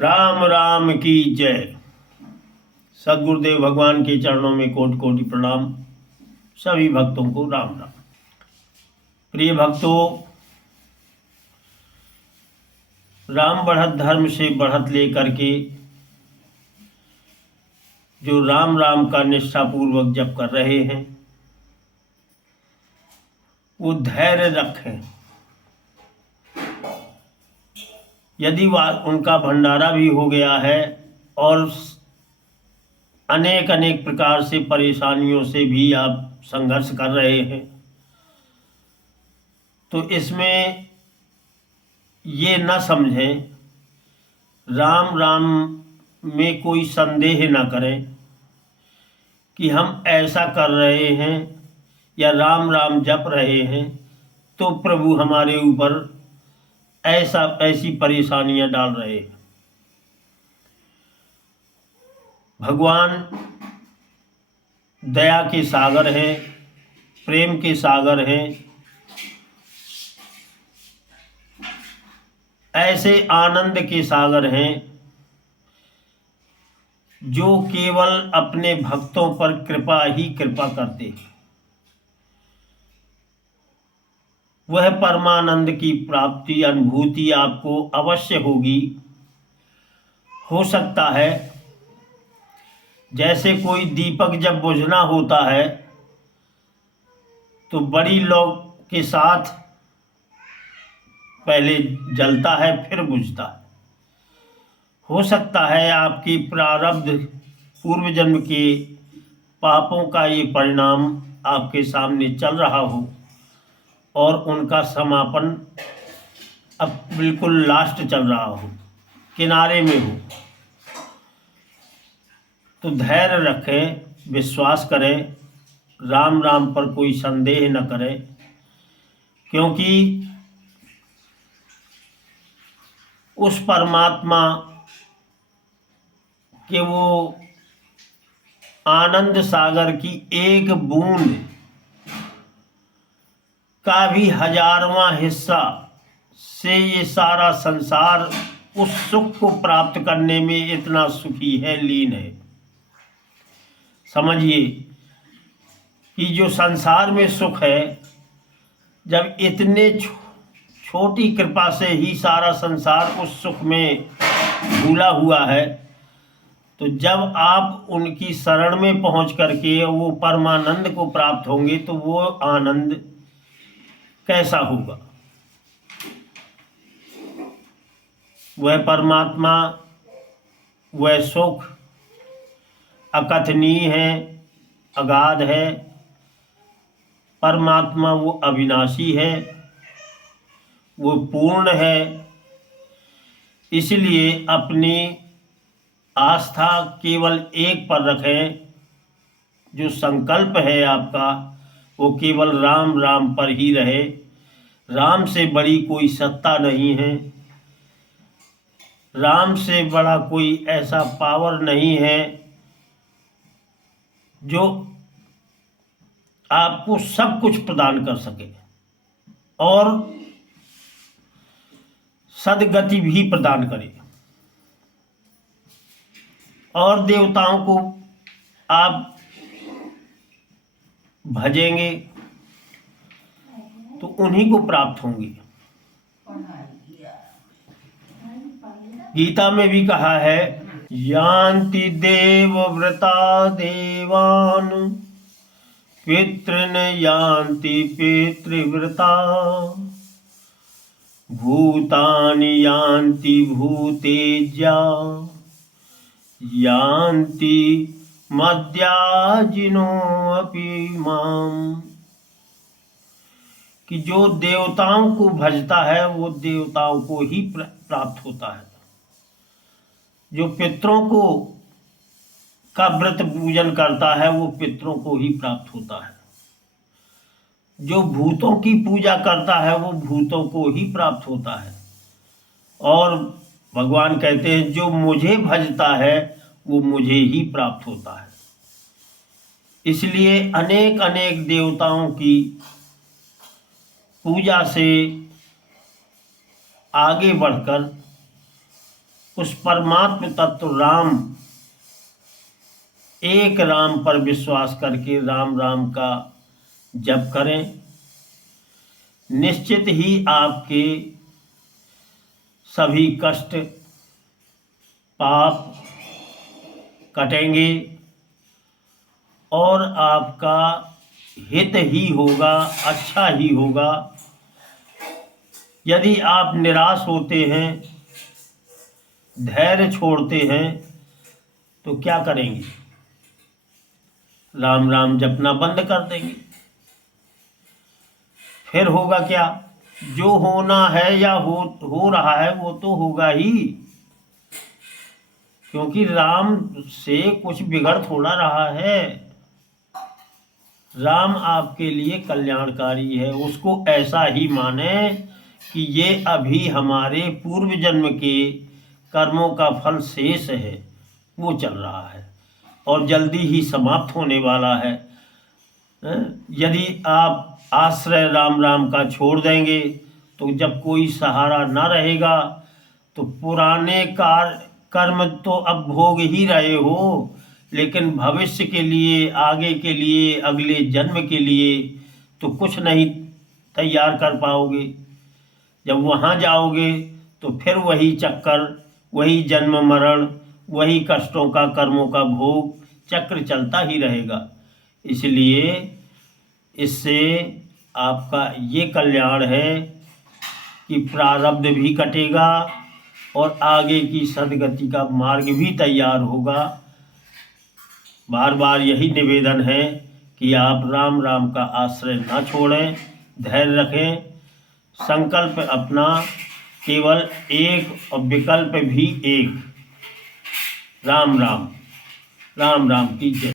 राम राम की जय। सदगुरुदेव भगवान के चरणों में कोटि कोटि प्रणाम। सभी भक्तों को राम राम। प्रिय भक्तों, राम बढ़त धर्म से बढ़त लेकर के जो राम राम का निष्ठापूर्वक जप कर रहे हैं वो धैर्य रखें। यदि उनका भंडारा भी हो गया है और अनेक अनेक प्रकार से परेशानियों से भी आप संघर्ष कर रहे हैं, तो इसमें ये न समझें, राम राम में कोई संदेह न करें कि हम ऐसा कर रहे हैं या राम राम जप रहे हैं तो प्रभु हमारे ऊपर ऐसी परेशानियां डाल रहे हैं। भगवान दया के सागर हैं, प्रेम के सागर हैं। ऐसे आनंद के सागर हैं जो केवल अपने भक्तों पर कृपा ही कृपा करते हैं। वह परमानंद की प्राप्ति अनुभूति आपको अवश्य होगी। हो सकता है जैसे कोई दीपक जब बुझना होता है तो बड़ी लौ के साथ पहले जलता है फिर बुझता है। हो सकता है आपकी प्रारब्ध पूर्व जन्म के पापों का ये परिणाम आपके सामने चल रहा हो और उनका समापन अब बिल्कुल लास्ट चल रहा हो, किनारे में हो। तो धैर्य रखें, विश्वास करें, राम राम पर कोई संदेह न करें, क्योंकि उस परमात्मा कि वो आनंद सागर की एक बूंद का भी 1000वां हिस्सा से ये सारा संसार उस सुख को प्राप्त करने में इतना सुखी है, लीन है। समझिए कि जो संसार में सुख है, जब इतने छोटी कृपा से ही सारा संसार उस सुख में भूला हुआ है, तो जब आप उनकी शरण में पहुंच करके वो परमानंद को प्राप्त होंगे तो वो आनंद कैसा होगा। वह परमात्मा, वह सुख अकथनीय है, अगाध है। परमात्मा वो अविनाशी है, वो पूर्ण है। इसलिए अपनी आस्था केवल एक पर रखें। जो संकल्प है आपका वो केवल राम राम पर ही रहे। राम से बड़ी कोई सत्ता नहीं है, राम से बड़ा कोई ऐसा पावर नहीं है जो आपको सब कुछ प्रदान कर सके और सद्गति भी प्रदान करे। और देवताओं को आप भजेंगे तो उन्हीं को प्राप्त होंगे। गीता में भी कहा है, यान्ति देवव्रता देवान् पितॄन् यान्ति पितृव्रता भूतानि यान्ति भूतेज्या यान्ति मद्याजिनो अपि माम। कि जो देवताओं को भजता है वो देवताओं को ही प्राप्त होता है। जो पितरों को का व्रत पूजन करता है वो पितरों को ही प्राप्त होता है। जो भूतों की पूजा करता है वो भूतों को ही प्राप्त होता है। और भगवान कहते हैं जो मुझे भजता है वो मुझे ही प्राप्त होता है। इसलिए अनेक अनेक देवताओं की पूजा से आगे बढ़कर उस परमात्म तत्व राम, एक राम पर विश्वास करके राम राम का जप करें। निश्चित ही आपके सभी कष्ट पाप कटेंगे और आपका हित ही होगा, अच्छा ही होगा। यदि आप निराश होते हैं, धैर्य छोड़ते हैं, तो क्या करेंगे? राम राम जपना बंद कर देंगे। फिर होगा क्या? जो होना है या हो रहा है वो तो होगा ही, क्योंकि राम से कुछ बिगड़ थोड़ा रहा है। राम आपके लिए कल्याणकारी है, उसको ऐसा ही माने कि ये अभी हमारे पूर्व जन्म के कर्मों का फल शेष है, वो चल रहा है और जल्दी ही समाप्त होने वाला है। यदि आप आश्रय राम राम का छोड़ देंगे तो जब कोई सहारा ना रहेगा तो पुराने कर्म तो अब भोग ही रहे हो, लेकिन भविष्य के लिए, आगे के लिए, अगले जन्म के लिए तो कुछ नहीं तैयार कर पाओगे। जब वहाँ जाओगे तो फिर वही चक्कर, वही जन्म मरण, वही कष्टों का, कर्मों का भोग चक्र चलता ही रहेगा। इसलिए इससे आपका ये कल्याण है कि प्रारब्ध भी कटेगा और आगे की सद्गति का मार्ग भी तैयार होगा। बार बार यही निवेदन है कि आप राम राम का आश्रय ना छोड़ें, धैर्य रखें, संकल्प अपना केवल एक और विकल्प भी एक। राम राम, राम राम की जय।